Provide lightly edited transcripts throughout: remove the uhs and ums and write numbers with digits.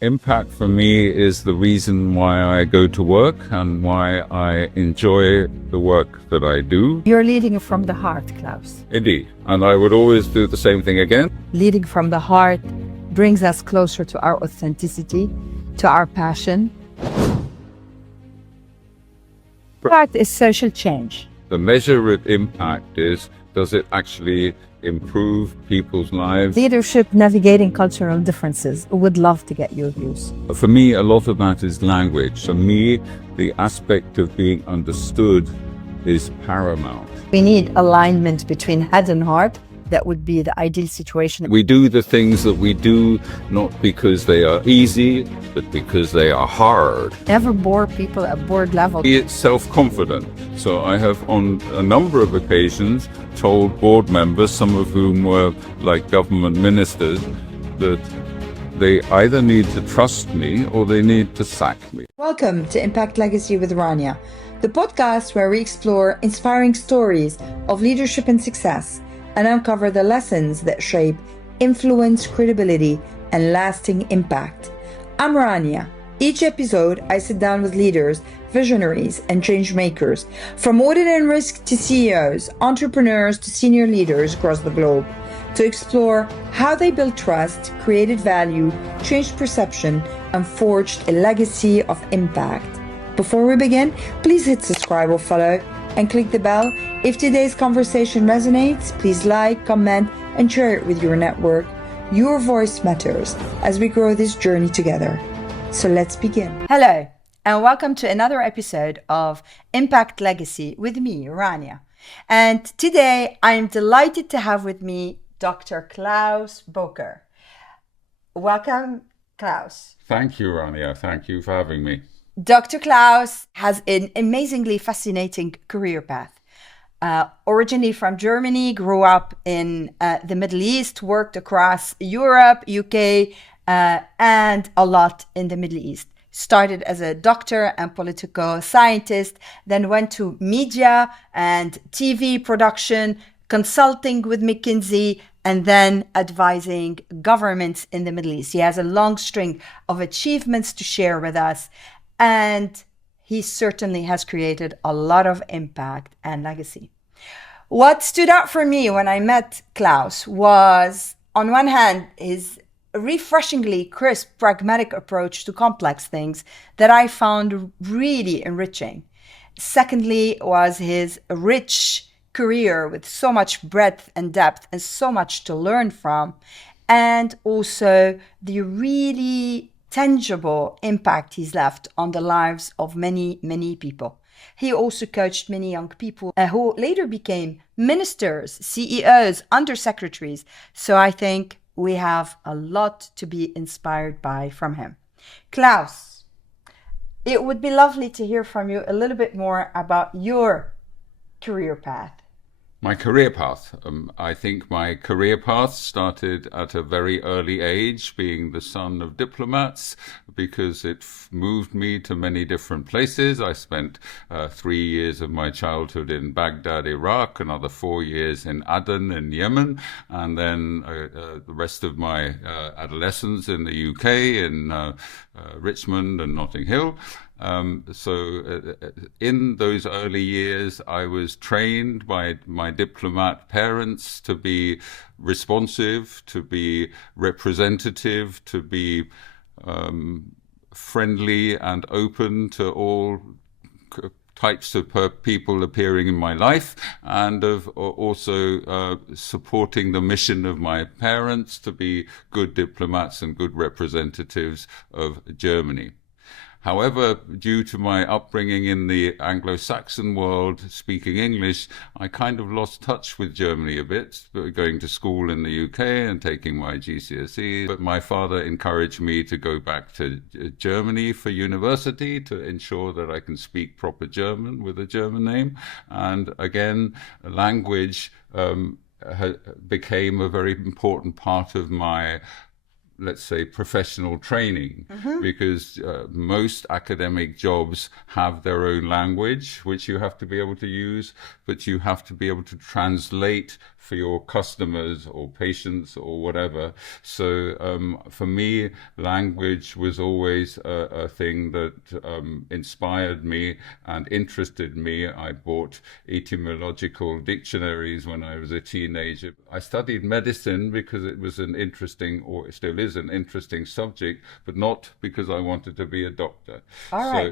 Impact for me is the reason why I go to work and why I enjoy the work that I do. You're leading from the heart, Klaus. Indeed. And I would always do the same thing again. Leading from the heart brings us closer to our authenticity, to our passion. Impact is social change. The measure of impact is, does it actually improve people's lives? Leadership navigating cultural differences. Would love to get your views. For me, a lot of that is language. For me, the aspect of being understood is paramount. We need alignment between head and heart. That would be the ideal situation. We do the things that we do not because they are easy, but because they are hard. Never bore people at board level. It's self-confident. So I have on a number of occasions told board members, some of whom were like government ministers, that they either need to trust me or they need to sack me. Welcome to Impact Legacy with Rania, the podcast where we explore inspiring stories of leadership and success and uncover the lessons that shape influence, credibility, and lasting impact. I'm Rania. Each episode, I sit down with leaders, visionaries, and change makers, from Audit and Risk to CEOs, entrepreneurs to senior leaders across the globe, to explore how they built trust, created value, changed perception, and forged a legacy of impact. Before we begin, please hit subscribe or follow and click the bell. If today's conversation resonates, please like, comment, and share it with your network. Your voice matters as we grow this journey together. So let's begin. Hello, and welcome to another episode of Impact Legacy with me, Rania. And today I'm delighted to have with me Dr. Klaus Boecker. Welcome, Klaus. Thank you, Rania. Thank you for having me. Dr. Klaus has an amazingly fascinating career path. Originally from Germany, grew up in the Middle East, worked across Europe, UK, and a lot in the Middle East. Started as a doctor and political scientist, then went to media and TV production, consulting with McKinsey, and then advising governments in the Middle East. He has a long string of achievements to share with us. And he certainly has created a lot of impact and legacy. What stood out for me when I met Klaus was, on one hand, his refreshingly crisp, pragmatic approach to complex things that I found really enriching. Secondly, was his rich career with so much breadth and depth and so much to learn from. And also the really tangible impact he's left on the lives of many, many people. He also coached many young people who later became ministers, CEOs, undersecretaries. So I think we have a lot to be inspired by from him. Klaus, it would be lovely to hear from you a little bit more about your career path. My career path. I think my career path started at a very early age, being the son of diplomats, because it moved me to many different places. I spent 3 years of my childhood in Baghdad, Iraq, another 4 years in Aden in Yemen, and then the rest of my adolescence in the UK, in Richmond and Notting Hill. In those early years, I was trained by my diplomat parents to be responsive, to be representative, to be friendly and open to all types of people appearing in my life, and of also supporting the mission of my parents to be good diplomats and good representatives of Germany. However, due to my upbringing in the Anglo-Saxon world, speaking English, I kind of lost touch with Germany a bit, going to school in the UK and taking my GCSEs. But my father encouraged me to go back to Germany for university to ensure that I can speak proper German with a German name. And again, language became a very important part of my let's say, professional training, because most academic jobs have their own language, which you have to be able to use, but you have to be able to translate for your customers or patients or whatever. So for me, language was always a thing that inspired me and interested me. I bought etymological dictionaries when I was a teenager. I studied medicine because it was an interesting, or it still is an interesting subject, but not because I wanted to be a doctor.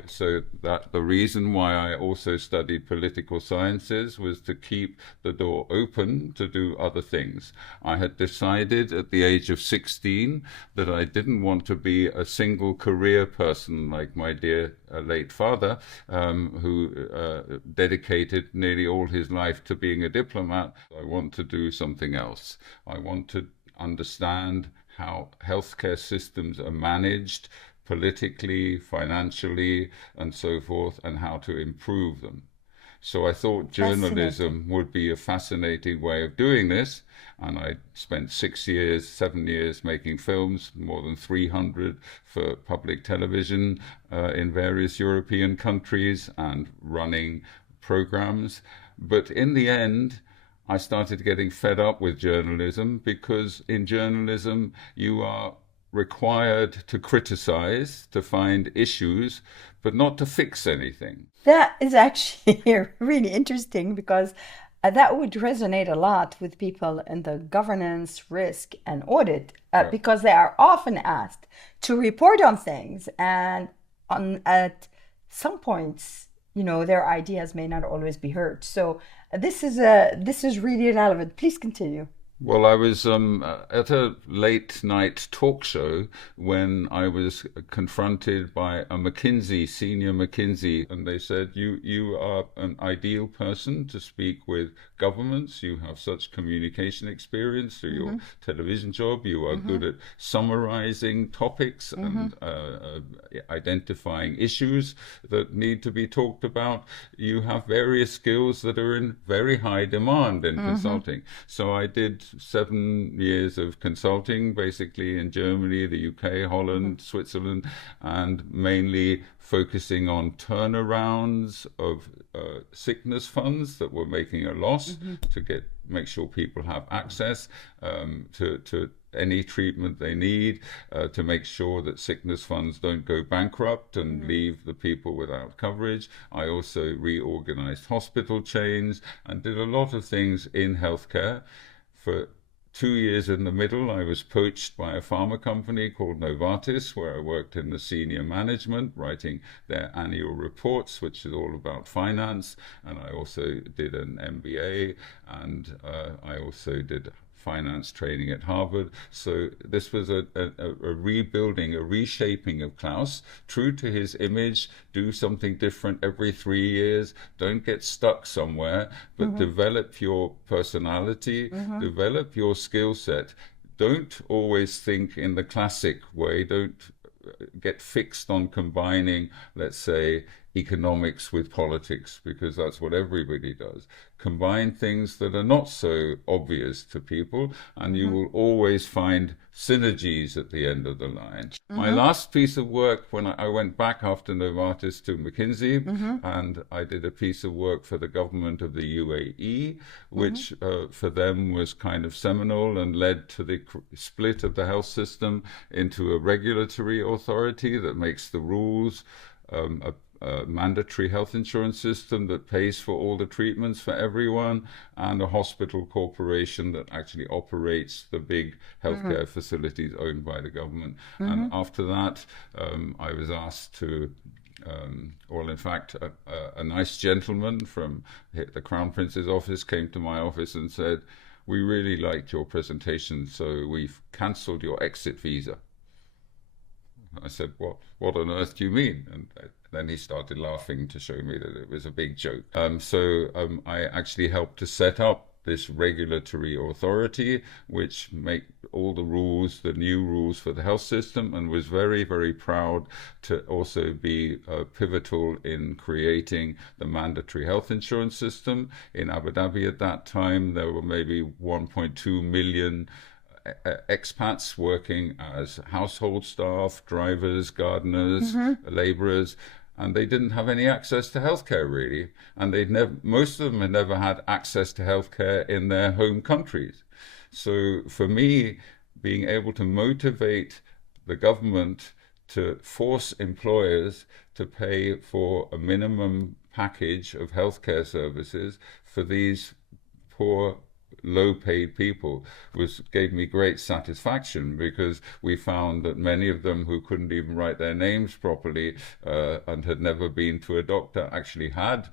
So that the reason why I also studied political sciences was to keep the door open to do other things. I had decided at the age of 16 that I didn't want to be a single career person like my dear late father, who dedicated nearly all his life to being a diplomat. I want to do something else. I want to understand how healthcare systems are managed politically, financially, and so forth, and how to improve them. So I thought journalism would be a fascinating way of doing this. And I spent 7 years making films, more than 300 for public television in various European countries, and running programs. But in the end, I started getting fed up with journalism, because in journalism, you are required to criticize, to find issues, but not to fix anything. That is actually really interesting, because that would resonate a lot with people in the governance, risk, and audit, because they are often asked to report on things, and at some points, their ideas may not always be heard. So this is really relevant. Please continue. Well, I was at a late night talk show when I was confronted by a senior McKinsey, and they said, you are an ideal person to speak with governments. You have such communication experience through your television job. You are good at summarizing topics and identifying issues that need to be talked about. You have various skills that are in very high demand in consulting. So I did 7 years of consulting, basically in Germany, the UK, Holland, Switzerland, and mainly focusing on turnarounds of sickness funds that were making a loss to make sure people have access to any treatment they need, to make sure that sickness funds don't go bankrupt and leave the people without coverage. I also reorganized hospital chains and did a lot of things in healthcare. For 2 years in the middle, I was poached by a pharma company called Novartis, where I worked in the senior management, writing their annual reports, which is all about finance. And I also did an MBA, and I also did finance training at Harvard. So this was a rebuilding, a reshaping of Klaus, true to his image, do something different every 3 years, don't get stuck somewhere, but develop your personality, develop your skill set. Don't always think in the classic way, don't get fixed on combining, let's say, economics with politics, because that's what everybody does. Combine things that are not so obvious to people, and you will always find synergies at the end of the line. My last piece of work, when I went back after Novartis to McKinsey, and I did a piece of work for the government of the UAE, which for them was kind of seminal and led to the split of the health system into a regulatory authority that makes the rules, a mandatory health insurance system that pays for all the treatments for everyone, and a hospital corporation that actually operates the big healthcare facilities owned by the government. And after that, I was asked to, in fact, a nice gentleman from the Crown Prince's office came to my office and said, "We really liked your presentation, so we've cancelled your exit visa." I said, what on earth do you mean? And then he started laughing to show me that it was a big joke. So I actually helped to set up this regulatory authority, which make all the rules, the new rules for the health system, and was very, very proud to also be pivotal in creating the mandatory health insurance system. In Abu Dhabi at that time, there were maybe 1.2 million expats working as household staff, drivers, gardeners, labourers, and they didn't have any access to healthcare really, and most of them had never had access to healthcare in their home countries. So for me, being able to motivate the government to force employers to pay for a minimum package of healthcare services for these poor, low-paid people gave me great satisfaction, because we found that many of them who couldn't even write their names properly and had never been to a doctor actually had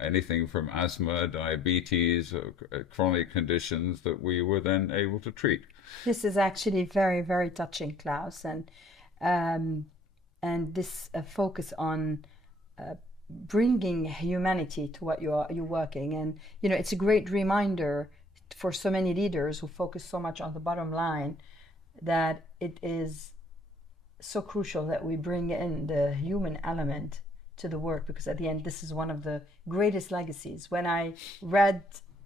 anything from asthma, diabetes, chronic conditions that we were then able to treat. This is actually very, very touching, Klaus, and this focus on bringing humanity to what you're working. And it's a great reminder for so many leaders who focus so much on the bottom line, that it is so crucial that we bring in the human element to the work, because at the end this is one of the greatest legacies. When I read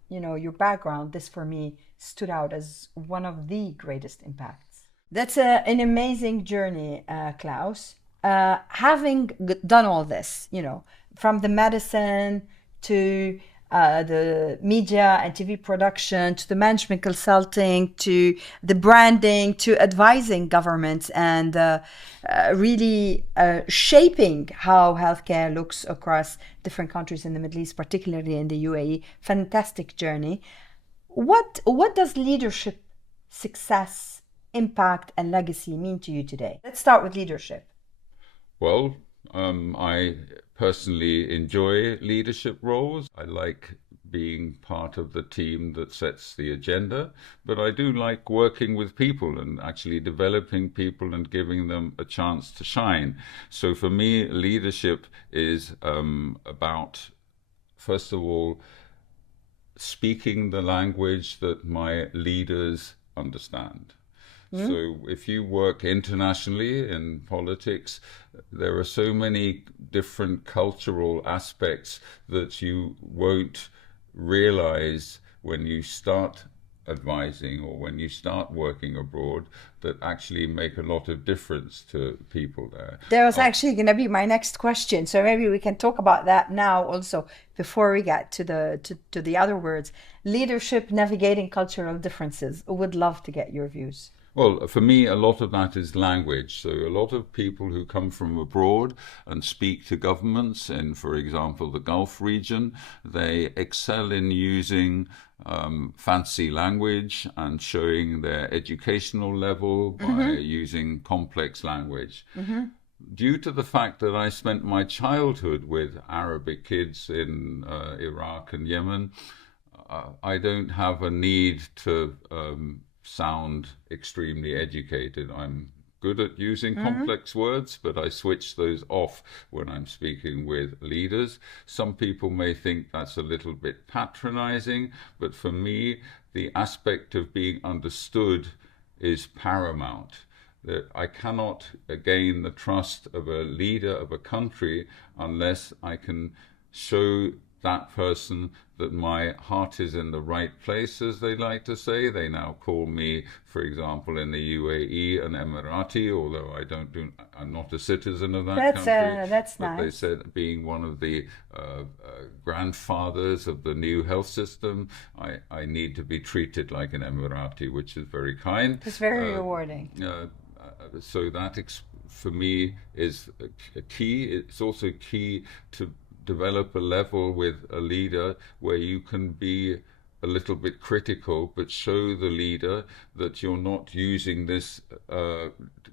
your background, this for me stood out as one of the greatest impacts. That's an amazing journey, Klaus. Having done all this, from the medicine to the media and TV production, to the management consulting, to the branding, to advising governments, and really shaping how healthcare looks across different countries in the Middle East, particularly in the UAE. Fantastic journey. What does leadership, success, impact, and legacy mean to you today? Let's start with leadership. Well, I personally enjoy leadership roles. I like being part of the team that sets the agenda, but I do like working with people and actually developing people and giving them a chance to shine. So for me, leadership is about, first of all, speaking the language that my leaders understand. So if you work internationally in politics, there are so many different cultural aspects that you won't realize when you start advising or when you start working abroad, that actually make a lot of difference to people there. That was actually going to be my next question. So maybe we can talk about that now also, before we get to the other words. Leadership, navigating cultural differences. I would love to get your views. Well, for me, a lot of that is language. So a lot of people who come from abroad and speak to governments in, for example, the Gulf region, they excel in using fancy language and showing their educational level by using complex language. Due to the fact that I spent my childhood with Arabic kids in Iraq and Yemen, I don't have a need to sound extremely educated. I'm good at using complex words, but I switch those off when I'm speaking with leaders. Some people may think that's a little bit patronizing, but for me, the aspect of being understood is paramount. That I cannot gain the trust of a leader of a country unless I can show that person that my heart is in the right place, as they like to say. They now call me, for example, in the UAE, an Emirati, although I'm not a citizen of that country. That's but nice. They said, being one of the grandfathers of the new health system, I need to be treated like an Emirati, which is very kind. It's very rewarding. So that, for me, is a key. It's also key to develop a level with a leader where you can be a little bit critical, but show the leader that you're not using this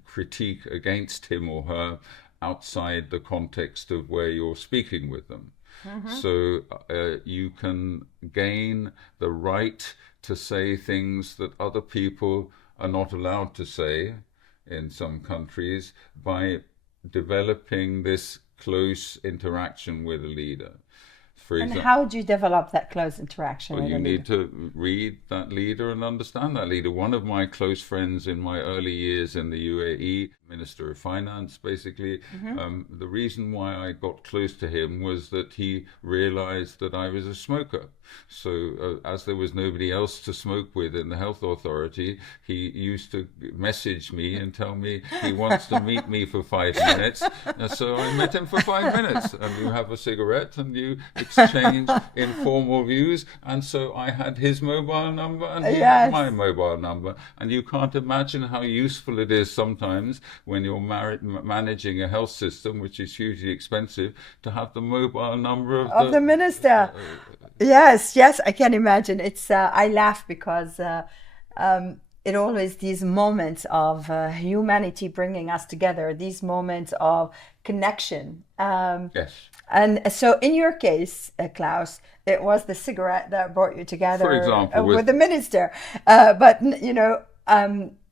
critique against him or her outside the context of where you're speaking with them. So you can gain the right to say things that other people are not allowed to say in some countries by developing this close interaction with a leader. And how do you develop that close interaction with a leader? You need to read that leader and understand that leader. One of my close friends in my early years in the UAE Minister of Finance, basically. The reason why I got close to him was that he realized that I was a smoker. So as there was nobody else to smoke with in the health authority, he used to message me and tell me he wants to meet me for 5 minutes. So I met him for 5 minutes, and you have a cigarette and you exchange informal views. And so I had his mobile number and he had my mobile number. And you can't imagine how useful it is sometimes when you're managing a health system, which is hugely expensive, to have the mobile number of the minister. Yes, I can imagine. It's I laugh because it always these moments of humanity bringing us together, these moments of connection. Yes. And so in your case, Klaus, it was the cigarette that brought you together, for example, with the minister. But, you know,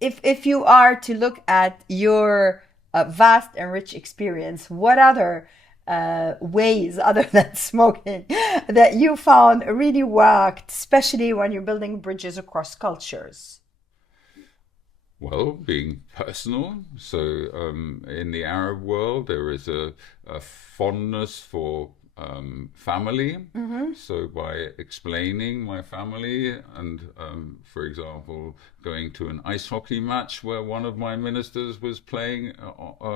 if you are to look at your vast and rich experience, what other ways other than smoking that you found really worked, especially when you're building bridges across cultures? Well, being personal. So in the Arab world, there is a fondness for family. So by explaining my family and, for example, going to an ice hockey match where one of my ministers was playing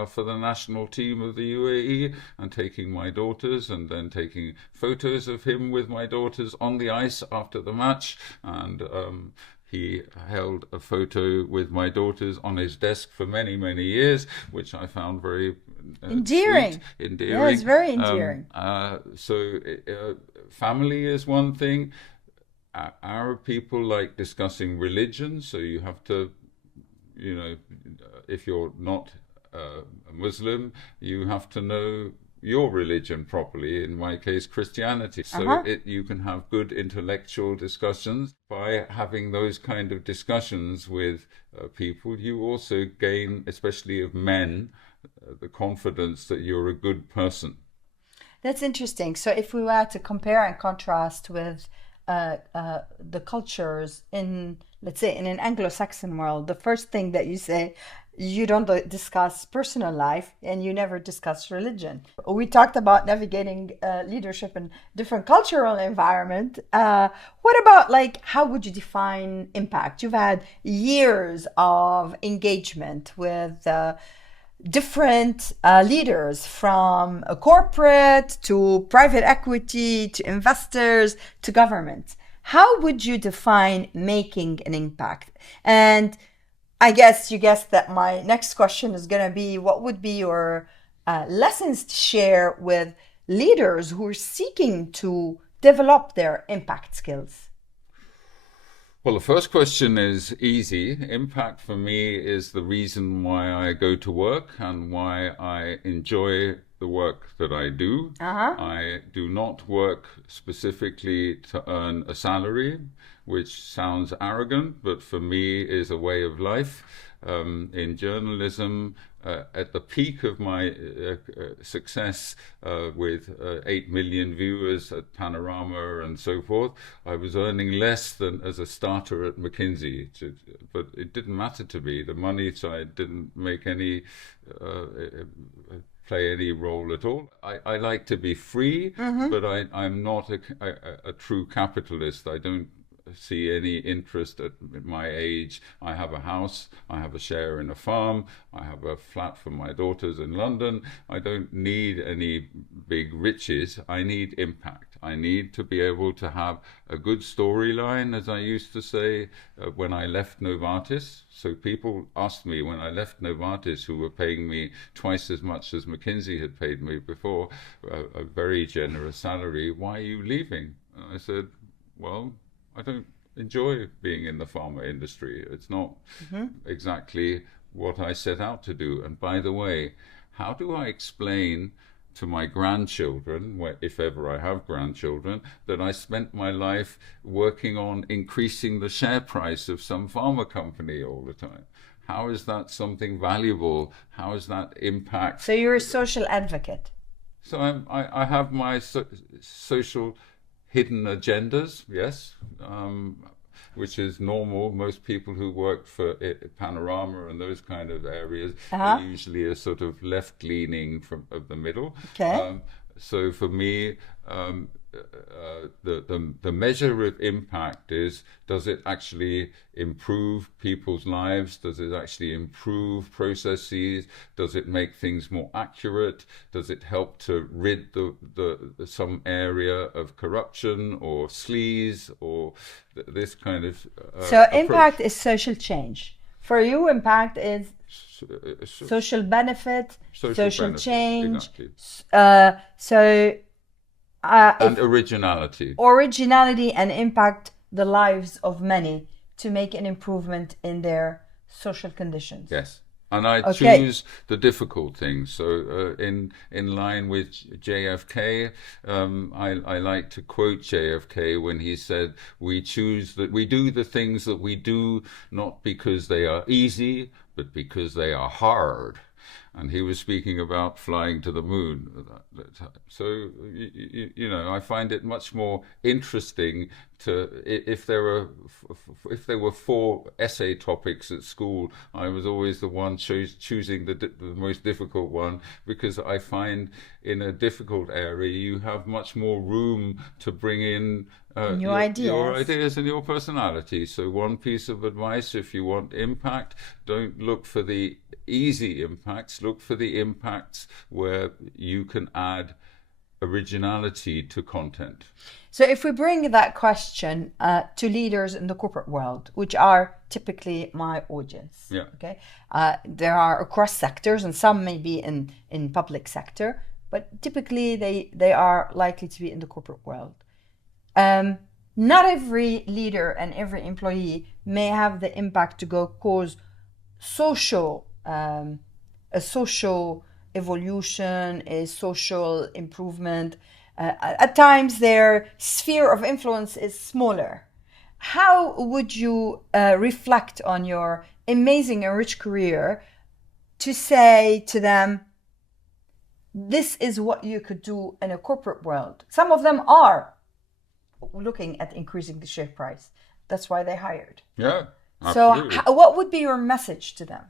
for the national team of the UAE, and taking my daughters and then taking photos of him with my daughters on the ice after the match, and he held a photo with my daughters on his desk for many, many years, which I found very endearing. Sweet, endearing. Yeah, it's very endearing. Family is one thing. Arab people like discussing religion, so you have to, you know, if you're not a Muslim, you have to know your religion properly, in my case Christianity, so you can have good intellectual discussions. By having those kind of discussions with people, you also gain, especially of men, the confidence that you're a good person. That's interesting. So if we were to compare and contrast with the cultures in, let's say, in an Anglo-Saxon world, the first thing that you say, you don't discuss personal life and you never discuss religion. We talked about navigating leadership in different cultural environment. What about, like, how would you define impact? You've had years of engagement with different leaders, from a corporate to private equity to investors to government. How would you define making an impact? And I guess you guessed that my next question is going to be, what would be your lessons to share with leaders who are seeking to develop their impact skills? Well, the first question is easy. Impact for me is the reason why I go to work and why I enjoy the work that I do. I do not work specifically to earn a salary, which sounds arrogant, but for me is a way of life. In journalism, at the peak of my success with 8 million viewers at Panorama and so forth, I was earning less than as a starter at McKinsey. But it didn't matter to me. The money side didn't make any play any role at all. I like to be free, but I'm not a true capitalist. I don't see any interest at my age. I have a house, I have a share in a farm, I have a flat for my daughters in London. I don't need any big riches. I need impact. I need to be able to have a good storyline, as I used to say when I left Novartis. So people asked me when I left Novartis, who were paying me twice as much as McKinsey had paid me before, a very generous salary, why are you leaving? And I said, well, I don't enjoy being in the pharma industry. It's not exactly what I set out to do. And by the way, how do I explain to my grandchildren, if ever I have grandchildren, that I spent my life working on increasing the share price of some pharma company all the time? How is that something valuable? How is that impact? So you're a social advocate. So I have my social hidden agendas, yes. which is normal. Most people who work for Panorama and those kind of areas Uh-huh. usually are sort of left-leaning from of the middle. Okay. So for me, the measure of impact is, does it actually improve people's lives? Does it actually improve processes? Does it make things more accurate? Does it help to rid some area of corruption or sleaze or this kind of So approach? impact is social change. For you, impact is social benefit, social benefit, change. exactly. If And originality. originality and impact the lives of many to make an improvement in their social conditions. Yes. And I Okay. choose the difficult things. So in line with JFK, I like to quote JFK when he said, we do the things that we do not because they are easy, but because they are hard. And he was speaking about flying to the moon at that time. So, I find it much more interesting if there were 4 essay topics at school, I was always the one choosing the most difficult one, because I find in a difficult area you have much more room to bring in your ideas and your personality. So one piece of advice, if you want impact, don't look for the easy impacts, look for the impacts where you can add originality to content. So if we bring that question to leaders in the corporate world, which are typically my audience, Yeah. okay, there are across sectors, and some may be in public sector, but typically they are likely to be in the corporate world. Not every leader and every employee may have the impact to go cause a social evolution, a social improvement. At times their sphere of influence is smaller. How would you reflect on your amazing and rich career to say to them, this is what you could do in a corporate world? Some of them are looking at increasing the share price. That's why they hired. Yeah, absolutely. So what would be your message to them?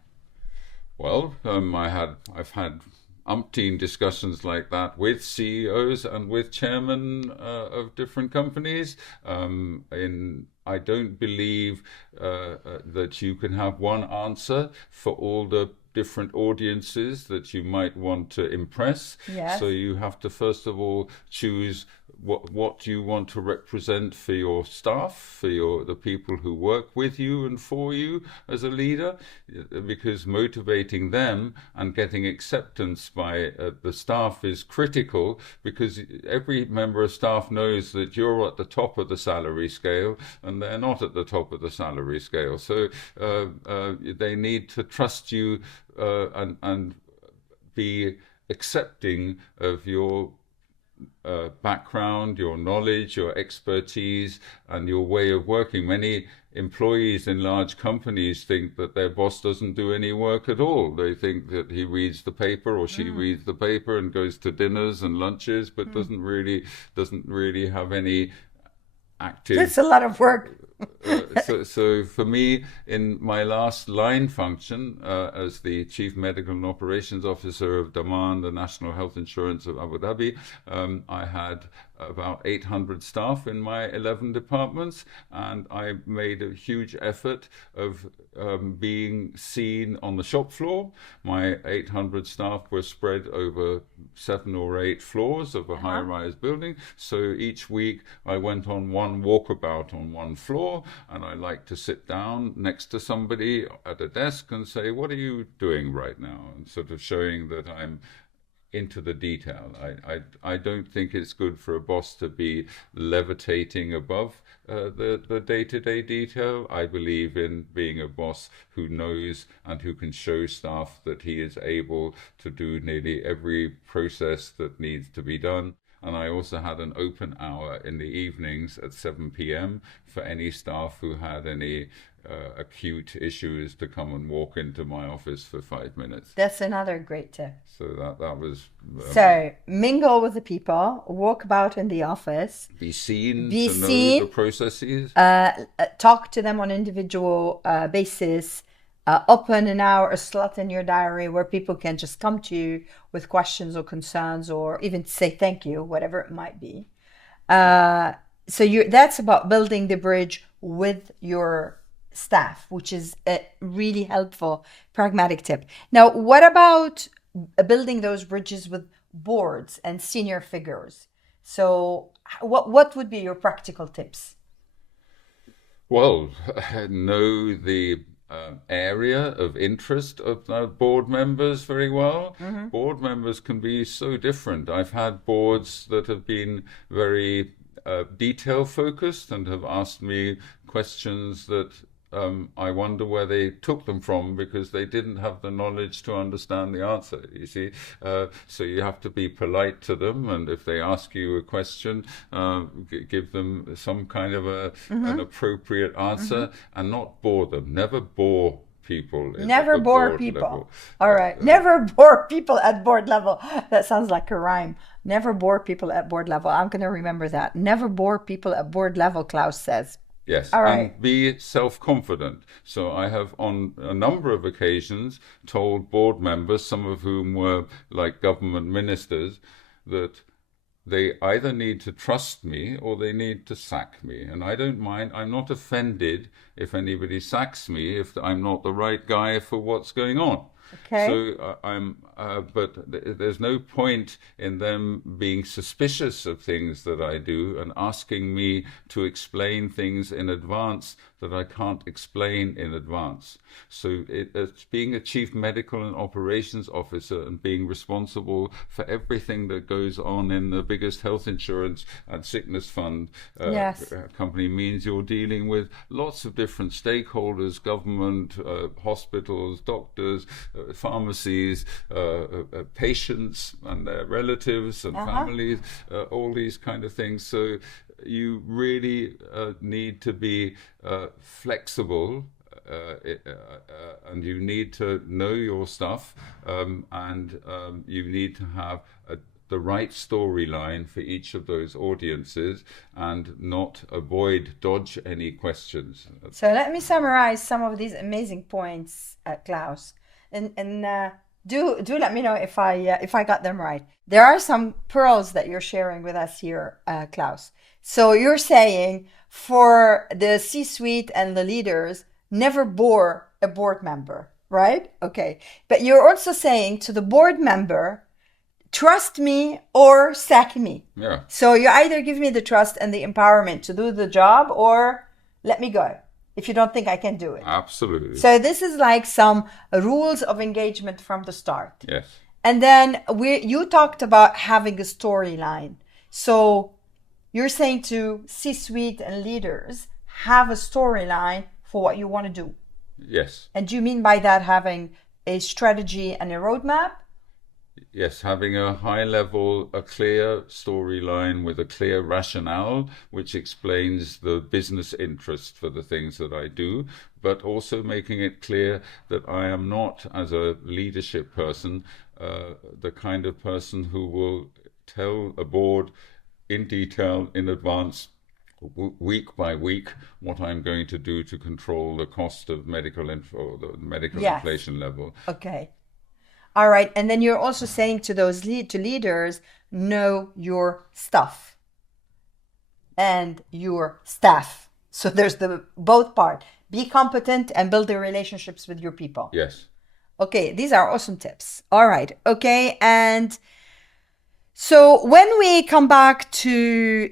Well, I've had umpteen discussions like that with CEOs and with chairmen of different companies. I don't believe that you can have one answer for all the different audiences that you might want to impress. Yes. So you have to first of all choose what you want to represent for your staff, for the people who work with you and for you as a leader, because motivating them and getting acceptance by the staff is critical, because every member of staff knows that you're at the top of the salary scale and they're not at the top of the salary scale. So they need to trust you and be accepting of your background, your knowledge, your expertise, and your way of working. Many employees in large companies think that their boss doesn't do any work at all. They think that he reads the paper or she reads the paper and goes to dinners and lunches, but doesn't really have any active. That's a lot of work. So for me, in my last line function as the Chief Medical and Operations Officer of Daman, the National Health Insurance of Abu Dhabi, I had about 800 staff in my 11 departments, and I made a huge effort of being seen on the shop floor. My 800 staff were spread over 7 or 8 floors of a high-rise building. So each week I went on one walkabout on one floor, and I like to sit down next to somebody at a desk and say, what are you doing right now? And sort of showing that I'm into the detail. I don't think it's good for a boss to be levitating above the day-to-day detail. I believe in being a boss who knows and who can show staff that he is able to do nearly every process that needs to be done. And I also had an open hour in the evenings at 7 p.m. for any staff who had any acute issues to come and walk into my office for 5 minutes. That's another great tip. So that was... So mingle with the people, walk about in the office. Be seen, Be to seen, know the processes. Talk to them on individual basis. Open an hour, a slot in your diary where people can just come to you with questions or concerns, or even say thank you, whatever it might be. So that's about building the bridge with your staff, which is a really helpful, pragmatic tip. Now, what about building those bridges with boards and senior figures? So what would be your practical tips? Well, know the area of interest of board members very well. Mm-hmm. Board members can be so different. I've had boards that have been very detail focused and have asked me questions that I wonder where they took them from, because they didn't have the knowledge to understand the answer, you see. So you have to be polite to them, and if they ask you a question, give them some kind of an appropriate answer, and not bore them. Never bore people. Never bore people. Level. All right. Never bore people at board level. That sounds like a rhyme. Never bore people at board level. I'm going to remember that. Never bore people at board level, Klaus says. Yes, all right. And be self-confident. So I have on a number of occasions told board members, some of whom were like government ministers, that they either need to trust me or they need to sack me. And I don't mind. I'm not offended if anybody sacks me if I'm not the right guy for what's going on. Okay. So but there's no point in them being suspicious of things that I do and asking me to explain things in advance that I can't explain in advance. So it's being a chief medical and operations officer and being responsible for everything that goes on in the biggest health insurance and sickness fund company means you're dealing with lots of different stakeholders, government, hospitals, doctors, pharmacies, patients and their relatives and families, all these kind of things. So you really need to be flexible, and you need to know your stuff, and you need to have the right storyline for each of those audiences and not dodge any questions. So let me summarize some of these amazing points, Klaus, and do let me know if I got them right. There are some pearls that you're sharing with us here, Klaus. So you're saying for the C-suite and the leaders, never bore a board member, right? Okay. But you're also saying to the board member, trust me or sack me. Yeah. So you either give me the trust and the empowerment to do the job or let me go if you don't think I can do it. Absolutely. So this is like some rules of engagement from the start. Yes. And then you talked about having a storyline. So you're saying to C-suite and leaders, have a storyline for what you want to do. Yes. And do you mean by that having a strategy and a roadmap? Yes, having a high level, a clear storyline with a clear rationale, which explains the business interest for the things that I do, but also making it clear that I am not, as a leadership person, the kind of person who will tell a board in detail, in advance, week by week, what I'm going to do to control the cost of medical inflation level. Okay. All right. And then you're also saying to those leaders, know your stuff and your staff. So there's the both part. Be competent and build the relationships with your people. Yes. Okay. These are awesome tips. All right. Okay. And so when we come back to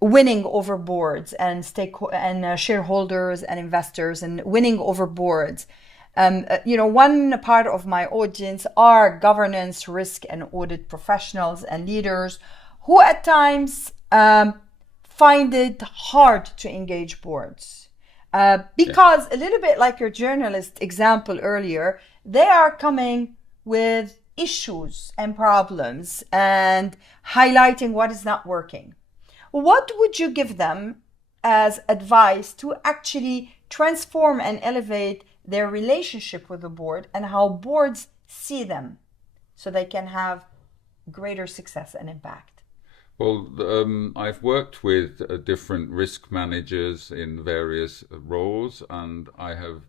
winning over boards and shareholders and investors and winning over boards, one part of my audience are governance, risk, and audit professionals and leaders who at times find it hard to engage boards. Because a little bit like your journalist example earlier, they are coming with issues and problems and highlighting what is not working. What would you give them as advice to actually transform and elevate their relationship with the board and how boards see them? so they can have greater success and impact? Well, I've worked with different risk managers in various roles, and I have,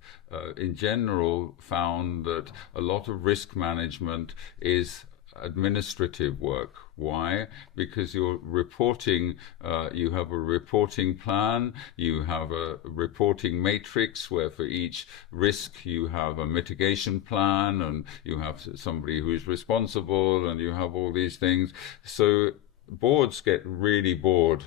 in general, found that a lot of risk management is administrative work. Why? Because you're reporting, you have a reporting plan, you have a reporting matrix where for each risk you have a mitigation plan, and you have somebody who's responsible, and you have all these things. So boards get really bored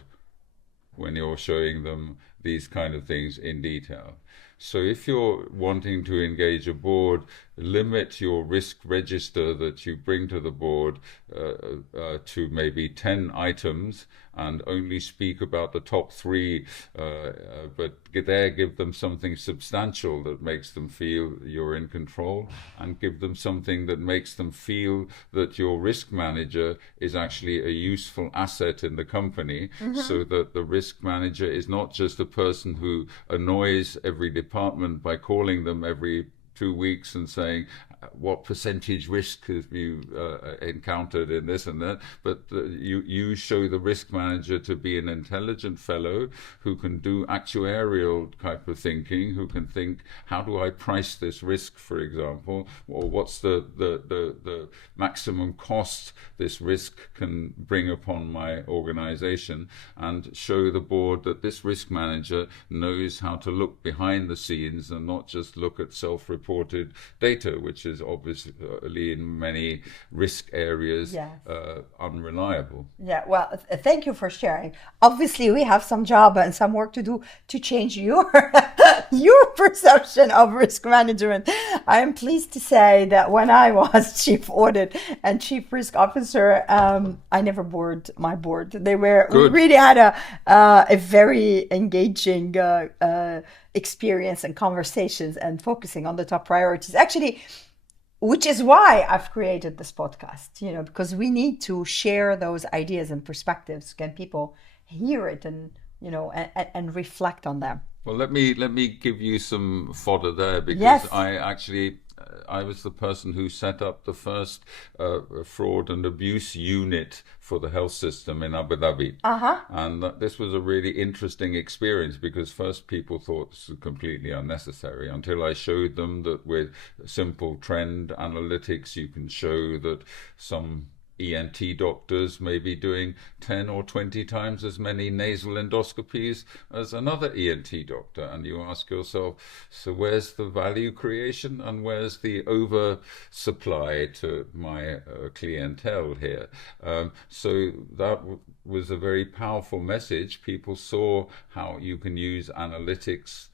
when you're showing them these kind of things in detail. So if you're wanting to engage a board, limit your risk register that you bring to the board to maybe 10 items, and only speak about the top 3, but there give them something substantial that makes them feel you're in control, and give them something that makes them feel that your risk manager is actually a useful asset in the company, so that the risk manager is not just a person who annoys every department by calling them every 2 weeks and saying, what percentage risk have you encountered in this and that, but you show the risk manager to be an intelligent fellow who can do actuarial type of thinking, who can think, how do I price this risk, for example, or what's the maximum cost this risk can bring upon my organization, and show the board that this risk manager knows how to look behind the scenes and not just look at self-reported data, which is obviously in many risk areas unreliable. Yeah, well, thank you for sharing. Obviously, we have some job and some work to do to change your your perception of risk management. I am pleased to say that when I was chief audit and chief risk officer, I never bored my board. They were we really had a very engaging experience and conversations and focusing on the top priorities. Actually, which is why I've created this podcast, because we need to share those ideas and perspectives. Can people hear it and, and reflect on them? Well, let me give you some fodder there, because I was the person who set up the first fraud and abuse unit for the health system in Abu Dhabi. And this was a really interesting experience, because first people thought this was completely unnecessary, until I showed them that with simple trend analytics you can show that some ENT doctors may be doing 10 or 20 times as many nasal endoscopies as another ENT doctor. And you ask yourself, so where's the value creation and where's the oversupply to my clientele here? So that was a very powerful message. People saw how you can use analytics.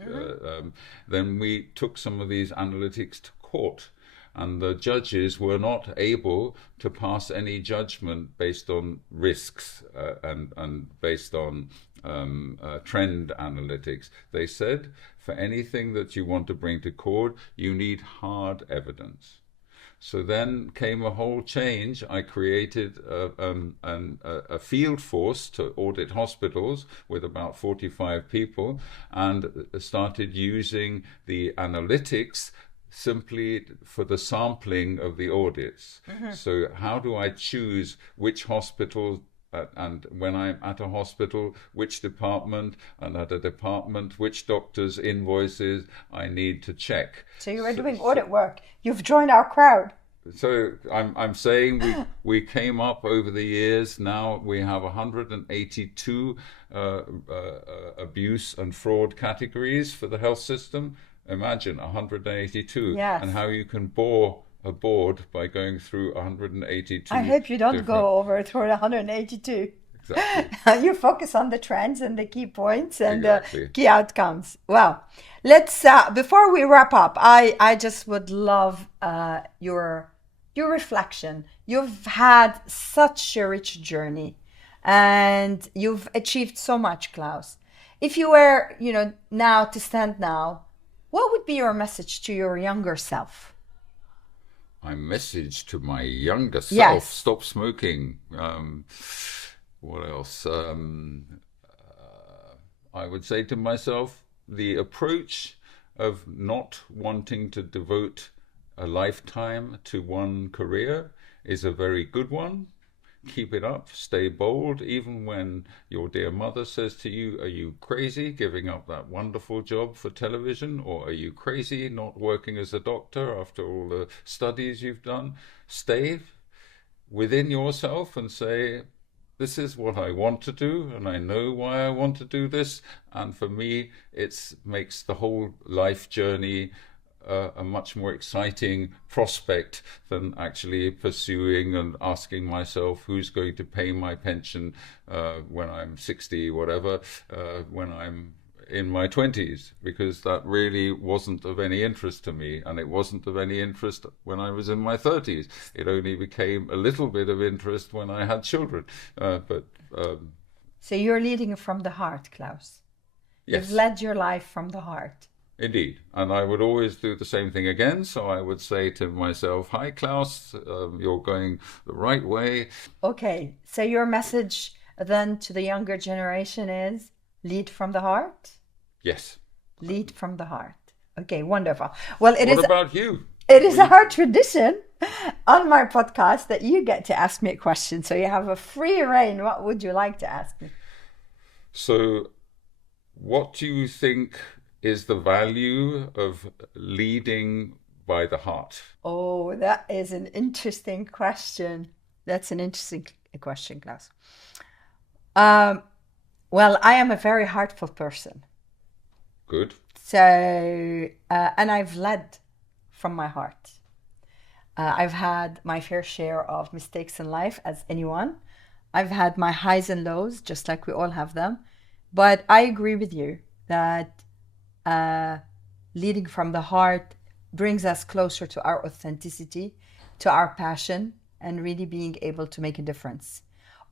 Then we took some of these analytics to court, and the judges were not able to pass any judgment based on risks and based on trend analytics. They said, for anything that you want to bring to court, you need hard evidence. So then came a whole change. I created a field force to audit hospitals with about 45 people, and started using the analytics simply for the sampling of the audits. So how do I choose which hospital, and when I'm at a hospital, which department, and at a department, which doctor's invoices I need to check. So you were doing audit work. You've joined our crowd. So I'm saying we came up over the years. Now we have 182 abuse and fraud categories for the health system. Imagine 182, and how you can bore a board by going through 182. I hope you don't go over through 182. Exactly. You focus on the trends and the key points and key outcomes. Well, let's before we wrap up, I just would love your reflection. You've had such a rich journey, and you've achieved so much, Klaus. If you were, now to stand now, what would be your message to your younger self? My message to my younger self? Yes. Stop smoking. What else? I would say to myself, the approach of not wanting to devote a lifetime to one career is a very good one. Keep it up, stay bold, even when your dear mother says to you, are you crazy giving up that wonderful job for television? Or are you crazy not working as a doctor after all the studies you've done? Stay within yourself and say, this is what I want to do, and I know why I want to do this. And for me, it makes the whole life journey a much more exciting prospect than actually pursuing and asking myself who's going to pay my pension when I'm 60, whatever, when I'm in my 20s, because that really wasn't of any interest to me, and it wasn't of any interest when I was in my 30s. It only became a little bit of interest when I had children. So you're leading from the heart, Klaus. Yes. You've led your life from the heart. Indeed. And I would always do the same thing again. So I would say to myself, hi, Klaus, you're going the right way. Okay. So your message then to the younger generation is lead from the heart? Yes. Lead from the heart. Okay, wonderful. Well, What about you? It is our tradition on my podcast that you get to ask me a question. So you have a free reign. What would you like to ask me? So what do you think is the value of leading by the heart? Oh, that is an interesting question. That's an interesting question, Klaus. Well, I am a very heartful person. Good. So, and I've led from my heart. I've had my fair share of mistakes in life, as anyone. I've had my highs and lows, just like we all have them. But I agree with you that leading from the heart brings us closer to our authenticity, to our passion, and really being able to make a difference.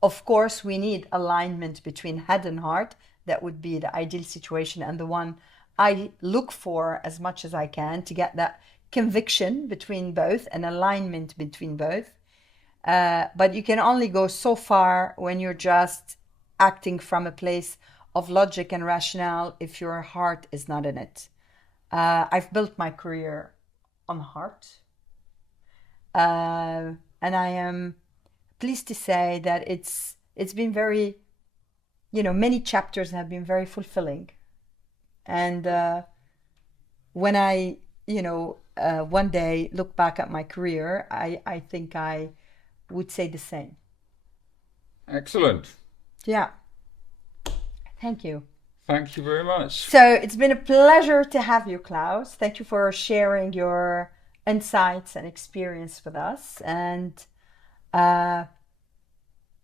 Of course, we need alignment between head and heart. That would be the ideal situation, and the one I look for as much as I can to get that conviction between both and alignment between both. But you can only go so far when you're just acting from a place of logic and rationale if your heart is not in it. I've built my career on heart. And I am pleased to say that it's been very, many chapters have been very fulfilling. And when I, one day look back at my career, I think I would say the same. Excellent. Yeah. Thank you. Thank you very much. So it's been a pleasure to have you, Klaus. Thank you for sharing your insights and experience with us, and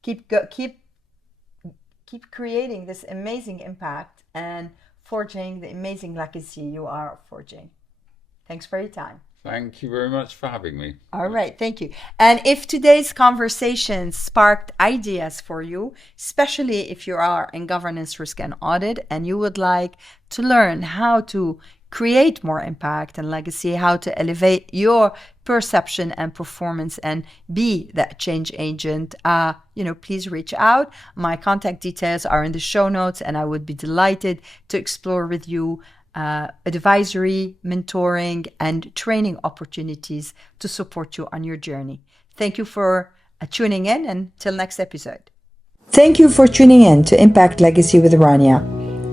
keep creating this amazing impact and forging the amazing legacy you are forging. Thanks for your time. Thank you very much for having me. All right, thank you. And if today's conversation sparked ideas for you, especially if you are in governance, risk, and audit, and you would like to learn how to create more impact and legacy, how to elevate your perception and performance and be that change agent, please reach out. My contact details are in the show notes, and I would be delighted to explore with you advisory, mentoring, and training opportunities to support you on your journey. Thank you for tuning in, and till next episode. Thank you for tuning in to Impact Legacy with Rania.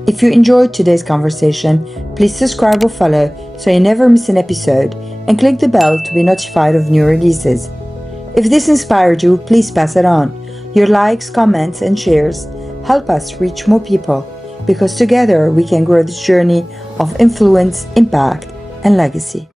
If you enjoyed today's conversation, please subscribe or follow so you never miss an episode, and click the bell to be notified of new releases. If this inspired you, please pass it on. Your likes, comments, and shares help us reach more people, because together we can grow this journey of influence, impact, and legacy.